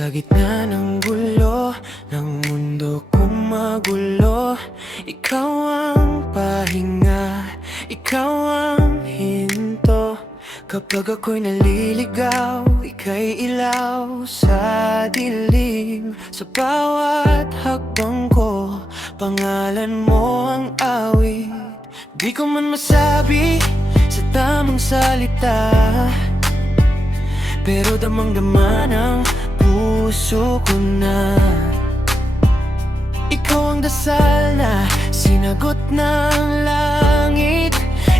Sa gitna ng gulo ng mundo kong magulo, ikaw ang pahinga, ikaw ang hinto. Kapag ako'y naliligaw, ika'y ilaw sa dilim. Sa bawat hakbang ko, pangalan mo ang awit. Di ko man masabi sa tamang salita, pero damang-dama ng puso ko na ikaw ang dasal na sinagot ng langit.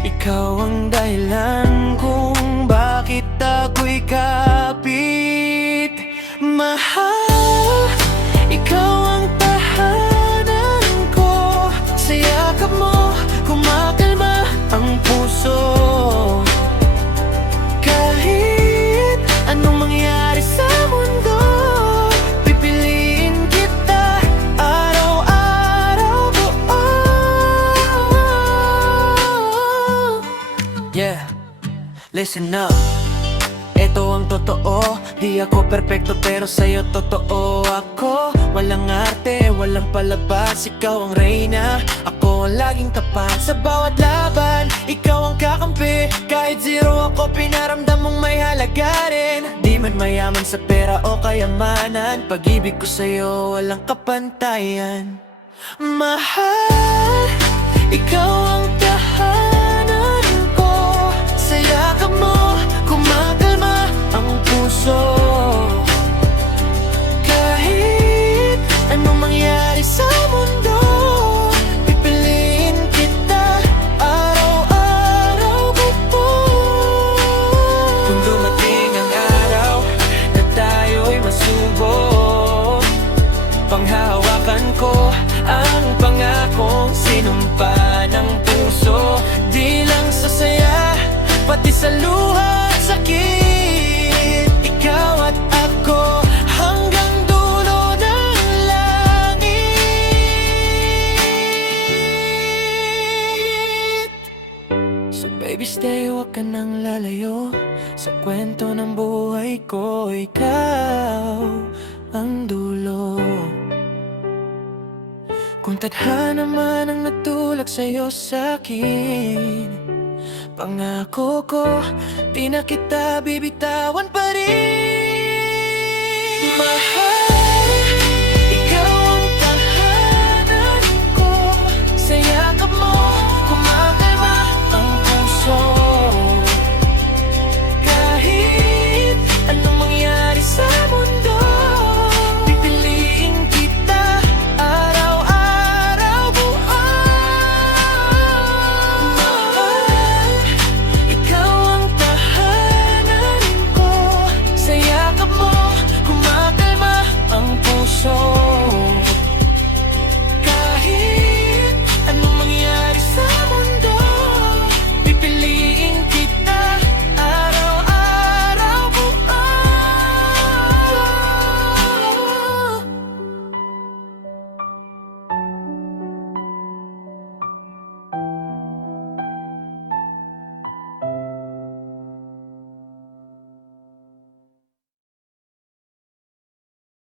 Ikaw ang dahilan kung bakit ako'y kapit. Mahal, ikaw ang tahanan ko. Sa yakap mo, kumakalma ang puso. Kahit anong mangyari sa mundo, pipiliin kita araw-araw buo. Yeah, listen up. Ito ang totoo, di ako perpekto pero sa'yo totoo ako. Walang arte, walang palabas, ikaw ang reyna, ako ang laging tapat. Sa bawat laban, ikaw ang kakampi. Kahit zero ako, pinaramdam mong may halaga rin. Di man mayaman sa pera o kayamanan, pag-ibig ko sa'yo walang kapantayan. Mahal, ikaw ang tahanan ko. Sa yakap mo, kumakalma ang puso. Kahit anong mangyari sa mundo, pipiliin kita araw-araw buo. Kung dumating ang araw na tayo'y masubok, panghahawakan ko ang pangakong sinumpa ng puso. Di lang sa saya, pati sa luha at sakit, ikaw at ako hanggang dulo ng langit. So baby stay, huwag ka nang lalayo. Sa kwento ng buhay ko, ikaw ang dulo. Kung tadhana man ang natulak sa'yo sa'kin, pangako ko, di na kita bibitawan pa rin. Mahal,